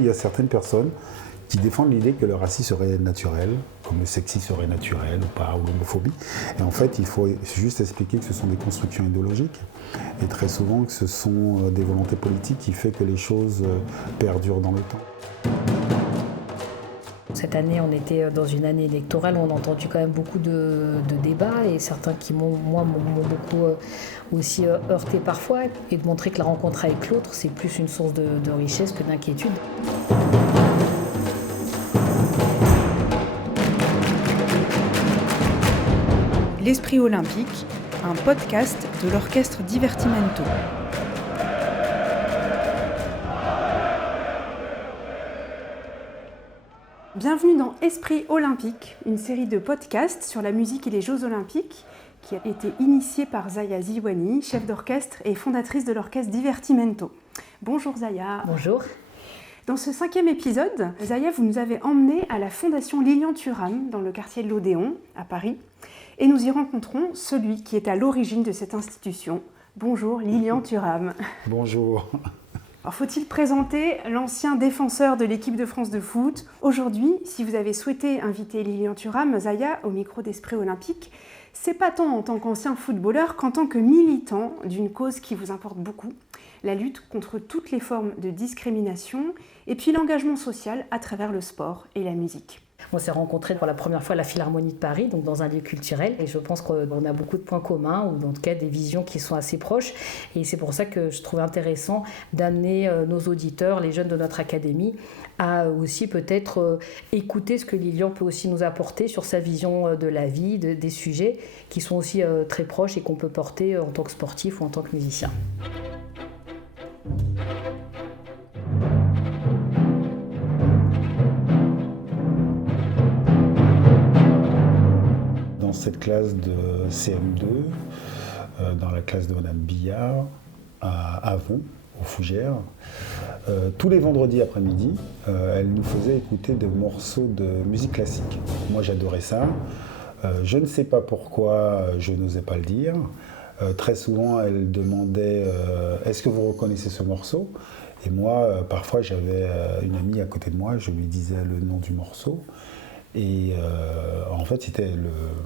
Il y a certaines personnes qui défendent l'idée que le racisme serait naturel, comme le sexisme serait naturel ou pas, ou l'homophobie. Et en fait, il faut juste expliquer que ce sont des constructions idéologiques et très souvent que ce sont des volontés politiques qui font que les choses perdurent dans le temps. Cette année, on était dans une année électorale où on a entendu quand même beaucoup de débats et certains qui m'ont beaucoup aussi heurté parfois, et de montrer que la rencontre avec l'autre, c'est plus une source de richesse que d'inquiétude. L'Esprit Olympique, un podcast de l'orchestre Divertimento. Bienvenue dans Esprit Olympique, une série de podcasts sur la musique et les Jeux Olympiques qui a été initiée par Zaya Ziwani, chef d'orchestre et fondatrice de l'orchestre Divertimento. Bonjour Zaya. Bonjour. Dans ce 5e épisode, Zaya, vous nous avez emmenés à la Fondation Lilian-Thuram dans le quartier de l'Odéon, à Paris. Et nous y rencontrons celui qui est à l'origine de cette institution. Bonjour Lilian-Thuram. Bonjour. Alors, faut-il présenter l'ancien défenseur de l'équipe de France de foot ? Aujourd'hui, si vous avez souhaité inviter Lilian-Thuram, Zaya, au micro d'Esprit Olympique, c'est pas tant en tant qu'ancien footballeur qu'en tant que militant d'une cause qui vous importe beaucoup, la lutte contre toutes les formes de discrimination et puis l'engagement social à travers le sport et la musique. On s'est rencontrés pour la première fois à la Philharmonie de Paris, donc dans un lieu culturel, et je pense qu'on a beaucoup de points communs, ou en tout cas des visions qui sont assez proches, et c'est pour ça que je trouve intéressant d'amener nos auditeurs, les jeunes de notre académie, à aussi peut-être écouter ce que Lilian peut aussi nous apporter sur sa vision de la vie, des sujets qui sont aussi très proches et qu'on peut porter en tant que sportif ou en tant que musicien. Dans cette classe de CM2, dans la classe de Madame Billard, à Avon, aux Fougères, tous les vendredis après-midi, elle nous faisait écouter des morceaux de musique classique. Moi, j'adorais ça. Je ne sais pas pourquoi je n'osais pas le dire. Très souvent, elle demandait « Est-ce que vous reconnaissez ce morceau ?» Et moi, parfois, j'avais une amie à côté de moi, je lui disais le nom du morceau. Et en fait,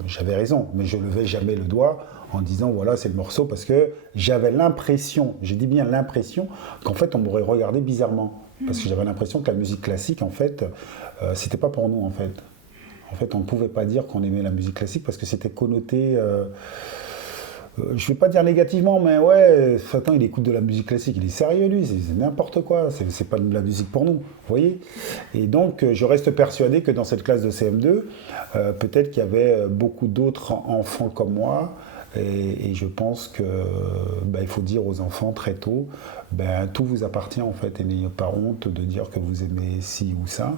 j'avais raison, mais je ne levais jamais le doigt en disant voilà, c'est le morceau, parce que j'avais l'impression, je dis bien l'impression, qu'en fait, on m'aurait regardé bizarrement. Parce que j'avais l'impression que la musique classique, en fait, c'était pas pour nous, en fait. En fait, on ne pouvait pas dire qu'on aimait la musique classique parce que c'était connoté. Je ne vais pas dire négativement, mais ouais, attends, il écoute de la musique classique, il est sérieux lui, c'est n'importe quoi, c'est pas de la musique pour nous, vous voyez. Et donc, je reste persuadé que dans cette classe de CM2, peut-être qu'il y avait beaucoup d'autres enfants comme moi, et je pense que il faut dire aux enfants très tôt, tout vous appartient en fait, et n'ayez pas honte de dire que vous aimez ci ou ça,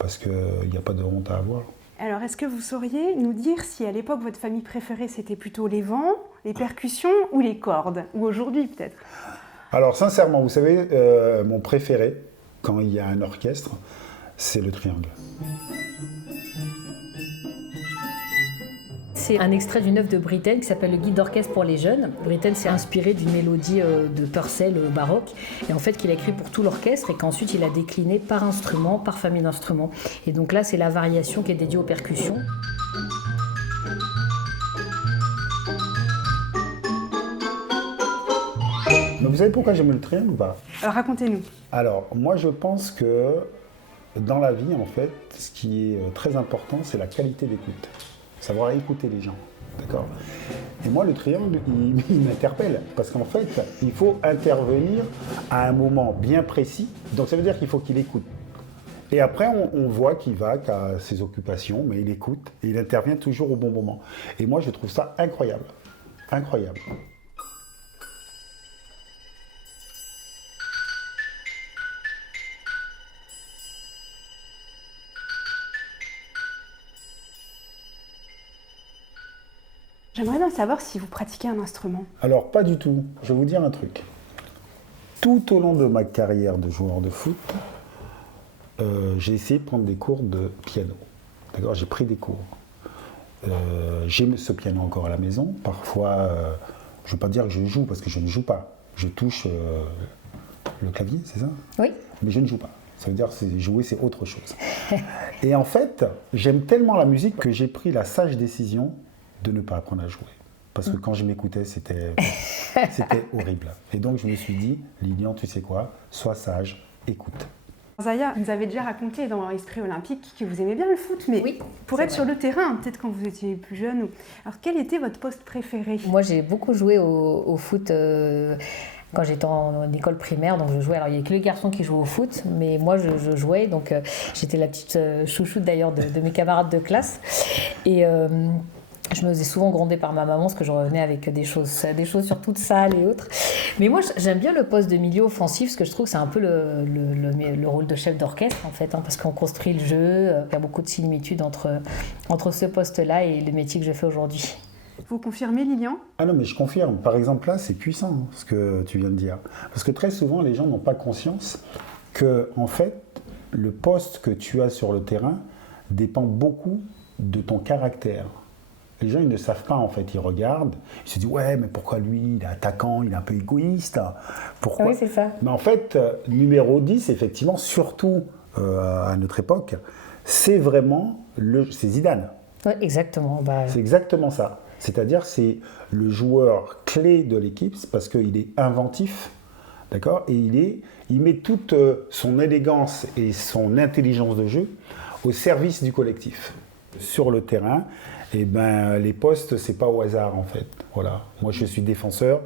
parce qu'il n'y a pas de honte à avoir. Alors, est-ce que vous sauriez nous dire si à l'époque votre famille préférée c'était plutôt les vents, les percussions ou les cordes, ou aujourd'hui peut-être ? Alors sincèrement, vous savez, mon préféré, quand il y a un orchestre, c'est le triangle. C'est un extrait d'une œuvre de Britten qui s'appelle Le Guide d'orchestre pour les jeunes. Britten s'est inspiré d'une mélodie de Purcell baroque, et en fait qu'il a écrit pour tout l'orchestre et qu'ensuite il a décliné par instrument, par famille d'instruments. Et donc là, c'est la variation qui est dédiée aux percussions. Mais vous savez pourquoi j'aime le triangle ou pas ? Alors racontez-nous. Alors, moi je pense que dans la vie, en fait, ce qui est très important, c'est la qualité d'écoute. Savoir écouter les gens, d'accord ? Et moi, le triangle, il m'interpelle, parce qu'en fait, il faut intervenir à un moment bien précis, donc ça veut dire qu'il faut qu'il écoute. Et après, on voit qu'il va qu'à ses occupations, mais il écoute, et il intervient toujours au bon moment. Et moi, je trouve ça incroyable, incroyable. J'aimerais bien savoir si vous pratiquez un instrument. Alors, pas du tout. Je vais vous dire un truc. Tout au long de ma carrière de joueur de foot, j'ai essayé de prendre des cours de piano. D'accord ? J'ai pris des cours. J'ai ce piano encore à la maison. Parfois, je ne veux pas dire que je joue, parce que je ne joue pas. Je touche le clavier, c'est ça ? Oui. Mais je ne joue pas. Ça veut dire que jouer, c'est autre chose. Et en fait, j'aime tellement la musique que j'ai pris la sage décision de ne pas apprendre à jouer. Parce que quand je m'écoutais, c'était horrible. Et donc, je me suis dit, Lilian, tu sais quoi, sois sage, écoute. Zaya, vous avez déjà raconté dans Esprit Olympique que vous aimez bien le foot, mais Oui, pour c'est être vrai. sur le terrain, peut-être quand vous étiez plus jeune. Alors, quel était votre poste préféré? Moi, j'ai beaucoup joué au foot quand j'étais en école primaire. Donc, je jouais. Alors, il n'y a que les garçons qui jouent au foot, mais moi, je jouais. Donc, j'étais la petite chouchoute d'ailleurs de mes camarades de classe. Et je me faisais souvent gronder par ma maman parce que je revenais avec des chaussures toutes sales et autres. Mais moi, j'aime bien le poste de milieu offensif parce que je trouve que c'est un peu le rôle de chef d'orchestre en fait, parce qu'on construit le jeu. Il y a beaucoup de similitudes entre ce poste-là et le métier que je fais aujourd'hui. Vous confirmez, Lilian? Ah non, mais je confirme. Par exemple, là, c'est puissant ce que tu viens de dire. Parce que très souvent, les gens n'ont pas conscience que, en fait, le poste que tu as sur le terrain dépend beaucoup de ton caractère. Les gens, ils ne savent pas, en fait. Ils regardent, ils se disent « Ouais, mais pourquoi lui, il est attaquant, il est un peu égoïste. Pourquoi ?» Oui, c'est ça. Mais en fait, numéro 10, effectivement, surtout à notre époque, c'est vraiment c'est Zidane. Ouais, exactement. C'est exactement ça. C'est-à-dire, c'est le joueur clé de l'équipe parce qu'il est inventif, d'accord, et il met toute son élégance et son intelligence de jeu au service du collectif. Sur le terrain, eh ben, les postes, c'est pas au hasard en fait. Voilà. Moi, je suis défenseur.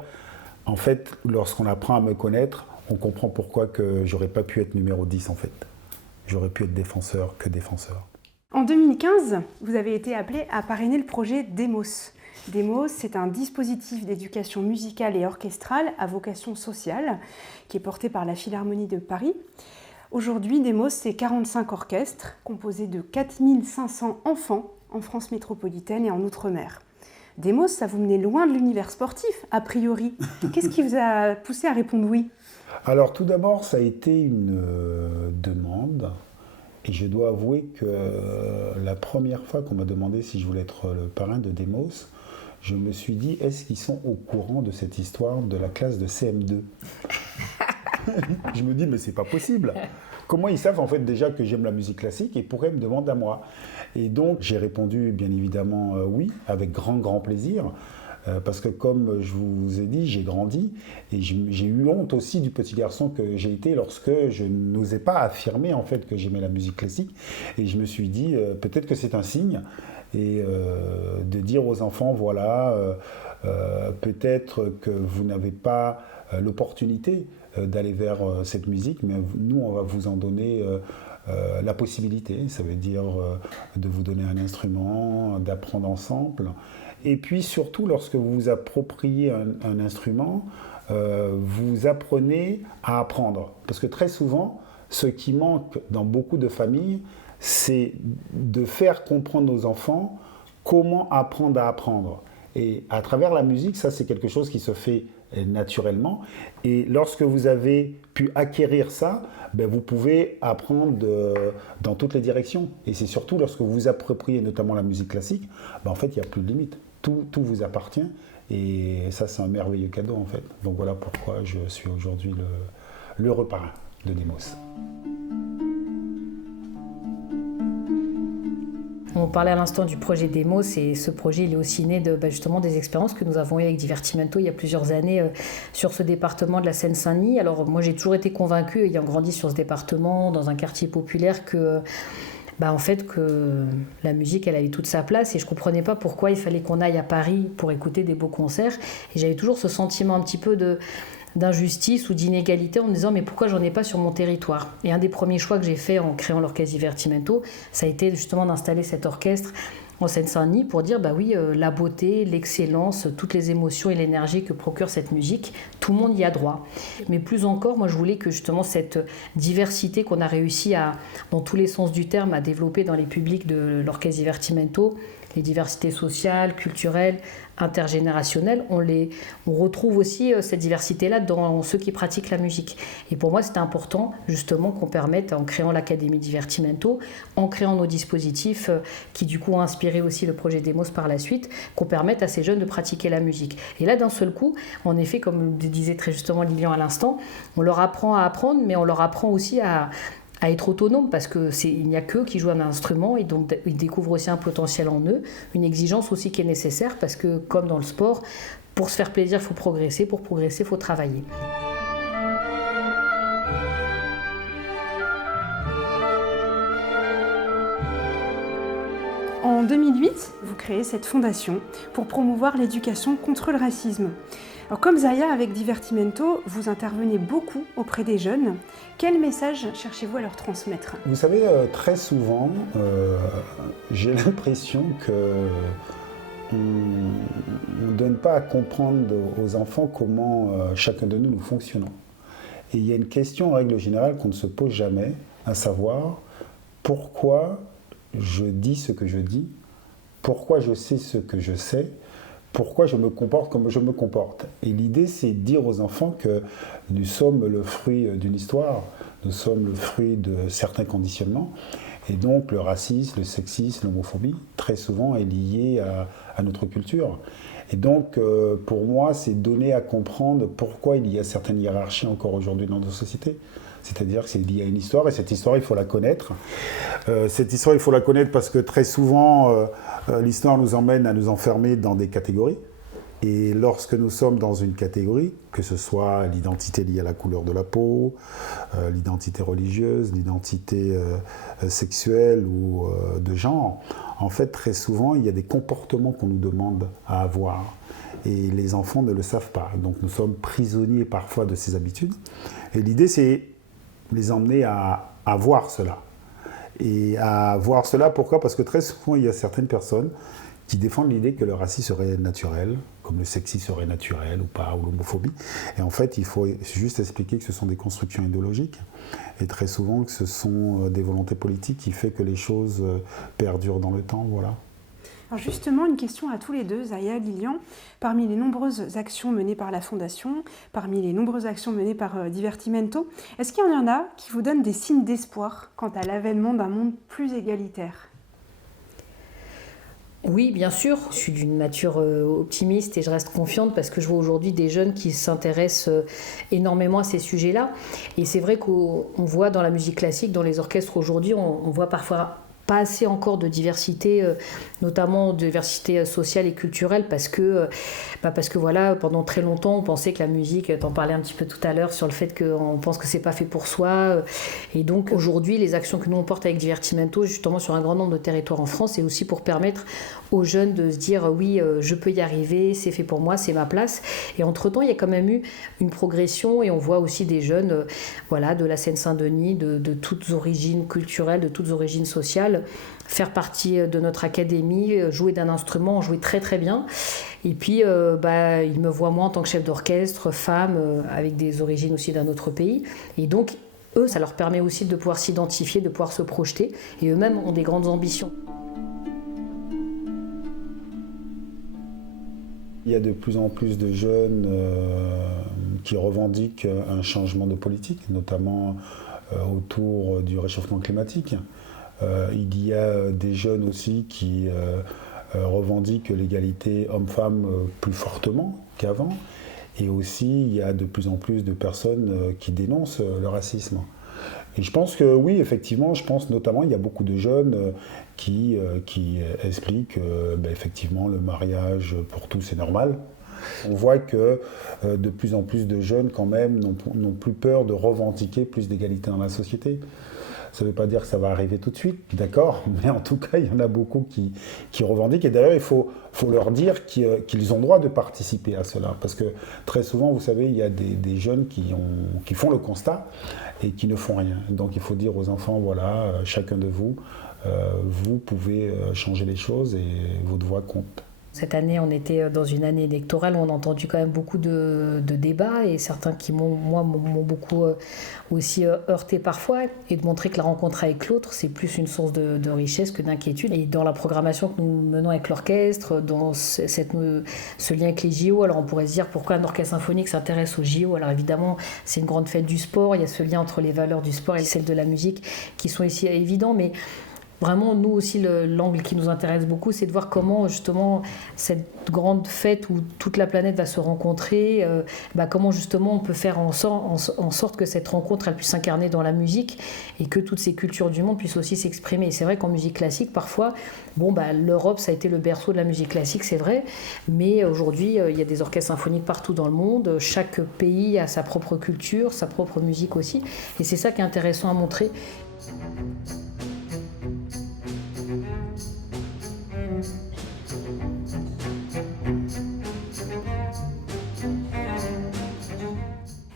En fait, lorsqu'on apprend à me connaître, on comprend pourquoi que j'aurais pas pu être numéro 10 en fait. J'aurais pu être défenseur que défenseur. En 2015, vous avez été appelé à parrainer le projet Demos. Demos, c'est un dispositif d'éducation musicale et orchestrale à vocation sociale qui est porté par la Philharmonie de Paris. Aujourd'hui, Demos, c'est 45 orchestres composés de 4500 enfants en France métropolitaine et en Outre-mer. Demos, ça vous menait loin de l'univers sportif, a priori. Qu'est-ce qui vous a poussé à répondre oui? Alors tout d'abord, ça a été une demande. Et je dois avouer que la première fois qu'on m'a demandé si je voulais être le parrain de Demos, je me suis dit, est-ce qu'ils sont au courant de cette histoire de la classe de CM2 ? Je me dis, mais c'est pas possible. Comment ils savent en fait déjà que j'aime la musique classique et pourquoi ils me demandent à moi? Et donc j'ai répondu bien évidemment oui, avec grand plaisir. Parce que comme je vous ai dit, j'ai grandi et j'ai eu honte aussi du petit garçon que j'ai été lorsque je n'osais pas affirmer en fait que j'aimais la musique classique. Et je me suis dit, peut-être que c'est un signe, et de dire aux enfants, voilà, peut-être que vous n'avez pas l'opportunité d'aller vers cette musique, mais nous, on va vous en donner la possibilité. Ça veut dire de vous donner un instrument, d'apprendre ensemble. Et puis surtout, lorsque vous vous appropriez un instrument, vous apprenez à apprendre. Parce que très souvent, ce qui manque dans beaucoup de familles, c'est de faire comprendre aux enfants comment apprendre à apprendre. Et à travers la musique, ça c'est quelque chose qui se fait naturellement. Et lorsque vous avez pu acquérir ça, ben vous pouvez apprendre dans toutes les directions. Et c'est surtout lorsque vous vous appropriez notamment la musique classique, ben en fait il n'y a plus de limite. Tout vous appartient et ça c'est un merveilleux cadeau en fait. Donc voilà pourquoi je suis aujourd'hui le reparrain de Demos. On parlait à l'instant du projet Demos et ce projet il est aussi né de justement des expériences que nous avons eues avec Divertimento il y a plusieurs années sur ce département de la Seine-Saint-Denis. Alors moi j'ai toujours été convaincue, ayant grandi sur ce département, dans un quartier populaire, que en fait que la musique elle avait toute sa place et je comprenais pas pourquoi il fallait qu'on aille à Paris pour écouter des beaux concerts et j'avais toujours ce sentiment un petit peu d'injustice ou d'inégalité en me disant mais pourquoi j'en ai pas sur mon territoire. Et un des premiers choix que j'ai fait en créant l'orchestre Divertimento, ça a été justement d'installer cet orchestre en Seine-Saint-Denis pour dire oui, la beauté, l'excellence, toutes les émotions et l'énergie que procure cette musique, tout le monde y a droit. Mais plus encore, moi je voulais que justement cette diversité qu'on a réussi à, dans tous les sens du terme, à développer dans les publics de l'orchestre Divertimento, les diversités sociales, culturelles, intergénérationnelles, on retrouve aussi cette diversité-là dans ceux qui pratiquent la musique. Et pour moi, c'était important justement qu'on permette, en créant l'Académie Divertimento, en créant nos dispositifs qui du coup ont inspiré aussi le projet Demos par la suite, qu'on permette à ces jeunes de pratiquer la musique. Et là, d'un seul coup, en effet, comme disait très justement Lilian à l'instant, on leur apprend à apprendre, mais on leur apprend aussi à à être autonomes parce qu'il n'y a qu'eux qui jouent un instrument et donc ils découvrent aussi un potentiel en eux, une exigence aussi qui est nécessaire parce que comme dans le sport, pour se faire plaisir, il faut progresser, pour progresser, il faut travailler. En 2008, vous créez cette fondation pour promouvoir l'éducation contre le racisme. Alors, comme Zaya avec Divertimento, vous intervenez beaucoup auprès des jeunes. Quel message cherchez-vous à leur transmettre ? Vous savez, très souvent, j'ai l'impression qu'on ne donne pas à comprendre aux enfants comment chacun de nous fonctionnons. Et il y a une question en règle générale qu'on ne se pose jamais, à savoir pourquoi je dis ce que je dis, pourquoi je sais ce que je sais, pourquoi je me comporte comme je me comporte. Et l'idée, c'est de dire aux enfants que nous sommes le fruit d'une histoire, nous sommes le fruit de certains conditionnements, et donc le racisme, le sexisme, l'homophobie, très souvent est lié à notre culture. Et donc, pour moi, c'est donner à comprendre pourquoi il y a certaines hiérarchies encore aujourd'hui dans nos sociétés. C'est-à-dire que c'est lié à une histoire, et cette histoire, il faut la connaître. Cette histoire, il faut la connaître parce que très souvent, l'histoire nous emmène à nous enfermer dans des catégories. Et lorsque nous sommes dans une catégorie, que ce soit l'identité liée à la couleur de la peau, l'identité religieuse, l'identité sexuelle ou de genre, en fait, très souvent, il y a des comportements qu'on nous demande à avoir. Et les enfants ne le savent pas. Donc nous sommes prisonniers parfois de ces habitudes. Et l'idée, c'est les emmener à voir cela. Et à voir cela, pourquoi ? Parce que très souvent, il y a certaines personnes qui défendent l'idée que le racisme serait naturel, comme le sexisme serait naturel ou pas, ou l'homophobie. Et en fait, il faut juste expliquer que ce sont des constructions idéologiques. Et très souvent, que ce sont des volontés politiques qui font que les choses perdurent dans le temps. Voilà. Alors justement, une question à tous les deux, Zaya, Lilian. Parmi les nombreuses actions menées par la Fondation, parmi les nombreuses actions menées par Divertimento, est-ce qu'il y en a qui vous donnent des signes d'espoir quant à l'avènement d'un monde plus égalitaire ? Oui, bien sûr. Je suis d'une nature optimiste et je reste confiante parce que je vois aujourd'hui des jeunes qui s'intéressent énormément à ces sujets-là. Et c'est vrai qu'on voit dans la musique classique, dans les orchestres aujourd'hui, on voit parfois pas assez encore de diversité, notamment de diversité sociale et culturelle, parce que voilà, pendant très longtemps, on pensait que la musique, t'en parlais un petit peu tout à l'heure, sur le fait qu'on pense que c'est pas fait pour soi. Et donc aujourd'hui, les actions que nous on porte avec Divertimento, justement sur un grand nombre de territoires en France, c'est aussi pour permettre aux jeunes de se dire oui, je peux y arriver, c'est fait pour moi, c'est ma place. Et entre-temps, il y a quand même eu une progression et on voit aussi des jeunes voilà, de la Seine-Saint-Denis, de toutes origines culturelles, de toutes origines sociales, faire partie de notre académie, jouer d'un instrument, jouer très très bien. Et puis, ils me voient moi en tant que chef d'orchestre, femme, avec des origines aussi d'un autre pays. Et donc, eux, ça leur permet aussi de pouvoir s'identifier, de pouvoir se projeter. Et eux-mêmes ont des grandes ambitions. Il y a de plus en plus de jeunes qui revendiquent un changement de politique, notamment autour du réchauffement climatique. Il y a des jeunes aussi qui revendiquent l'égalité homme-femme plus fortement qu'avant. Et aussi, il y a de plus en plus de personnes qui dénoncent le racisme. Et je pense que oui, effectivement, je pense notamment il y a beaucoup de jeunes qui expliquent que effectivement le mariage pour tous c'est normal. On voit que de plus en plus de jeunes quand même n'ont plus peur de revendiquer plus d'égalité dans la société. Ça ne veut pas dire que ça va arriver tout de suite, d'accord, mais en tout cas, il y en a beaucoup qui revendiquent. Et d'ailleurs, il faut leur dire qu'ils ont droit de participer à cela. Parce que très souvent, vous savez, il y a des jeunes qui font le constat et qui ne font rien. Donc il faut dire aux enfants, voilà, chacun de vous, vous pouvez changer les choses et votre voix compte. Cette année, on était dans une année électorale où on a entendu quand même beaucoup de débats et certains qui m'ont beaucoup aussi heurté parfois, et de montrer que la rencontre avec l'autre, c'est plus une source de richesse que d'inquiétude. Et dans la programmation que nous menons avec l'orchestre, dans ce lien avec les JO, alors on pourrait se dire pourquoi un orchestre symphonique s'intéresse aux JO. Alors évidemment, c'est une grande fête du sport, il y a ce lien entre les valeurs du sport et celles de la musique qui sont ici évidents, mais vraiment, nous aussi, l'angle qui nous intéresse beaucoup, c'est de voir comment justement cette grande fête où toute la planète va se rencontrer, comment justement on peut faire en sorte que cette rencontre elle puisse s'incarner dans la musique et que toutes ces cultures du monde puissent aussi s'exprimer. Et c'est vrai qu'en musique classique, parfois, l'Europe, ça a été le berceau de la musique classique, c'est vrai, mais aujourd'hui, il y a des orchestres symphoniques partout dans le monde, chaque pays a sa propre culture, sa propre musique aussi, et c'est ça qui est intéressant à montrer.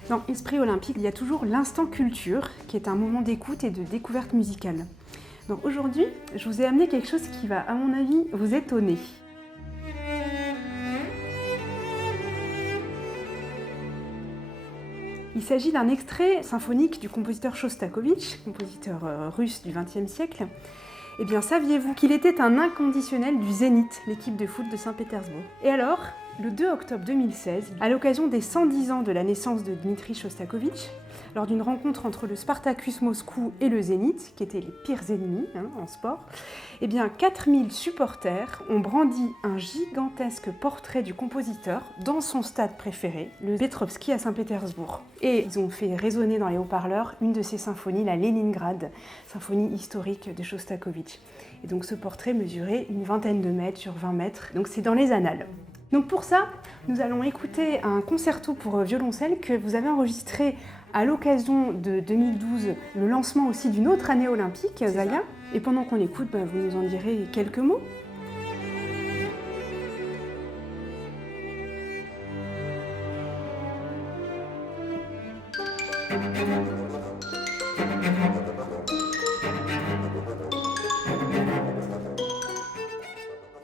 Dans Esprit Olympique, il y a toujours l'instant culture, qui est un moment d'écoute et de découverte musicale. Donc aujourd'hui, je vous ai amené quelque chose qui va, à mon avis, vous étonner. Il s'agit d'un extrait symphonique du compositeur Chostakovitch, compositeur russe du XXe siècle. Eh bien, saviez-vous qu'il était un inconditionnel du Zénith, l'équipe de foot de Saint-Pétersbourg? Et alors, le 2 octobre 2016, à l'occasion des 110 ans de la naissance de Dmitri Chostakovitch, lors d'une rencontre entre le Spartacus Moscou et le Zénith, qui étaient les pires ennemis en sport, eh bien 4000 supporters ont brandi un gigantesque portrait du compositeur dans son stade préféré, le Petrovski à Saint-Pétersbourg. Et ils ont fait résonner dans les haut-parleurs une de ses symphonies, la Leningrad, symphonie historique de Chostakovitch. Et donc ce portrait mesurait une vingtaine de mètres sur 20 mètres, donc c'est dans les annales. Donc pour ça, nous allons écouter un concerto pour violoncelle que vous avez enregistré à l'occasion de 2012, le lancement aussi d'une autre année olympique, Zaya. Et pendant qu'on l'écoute, vous nous en direz quelques mots.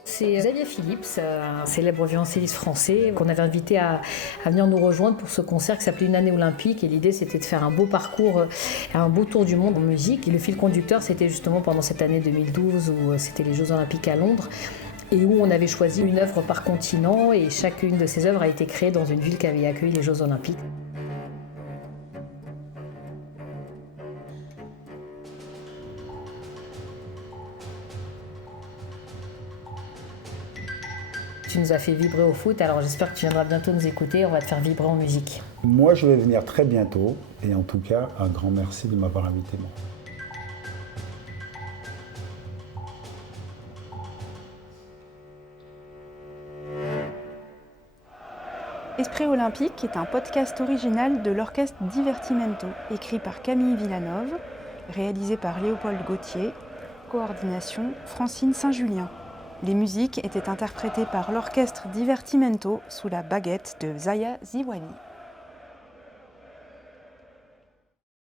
C'est Xavier Phillips, un célèbre violoncelliste français qu'on avait invité à venir nous rejoindre pour ce concert qui s'appelait Une année olympique. Et l'idée, c'était de faire un beau parcours, un beau tour du monde en musique. Et le fil conducteur, c'était justement pendant cette année 2012 où c'était les Jeux olympiques à Londres et où on avait choisi une œuvre par continent et chacune de ces œuvres a été créée dans une ville qui avait accueilli les Jeux olympiques. Tu nous as fait vibrer au foot, alors j'espère que tu viendras bientôt nous écouter, on va te faire vibrer en musique. Moi, je vais venir très bientôt, et en tout cas, un grand merci de m'avoir invité. Esprit Olympique est un podcast original de l'orchestre Divertimento, écrit par Camille Villanove, réalisé par Léopold Gauthier, coordination Francine Saint-Julien. Les musiques étaient interprétées par l'orchestre Divertimento sous la baguette de Zaya Ziwani.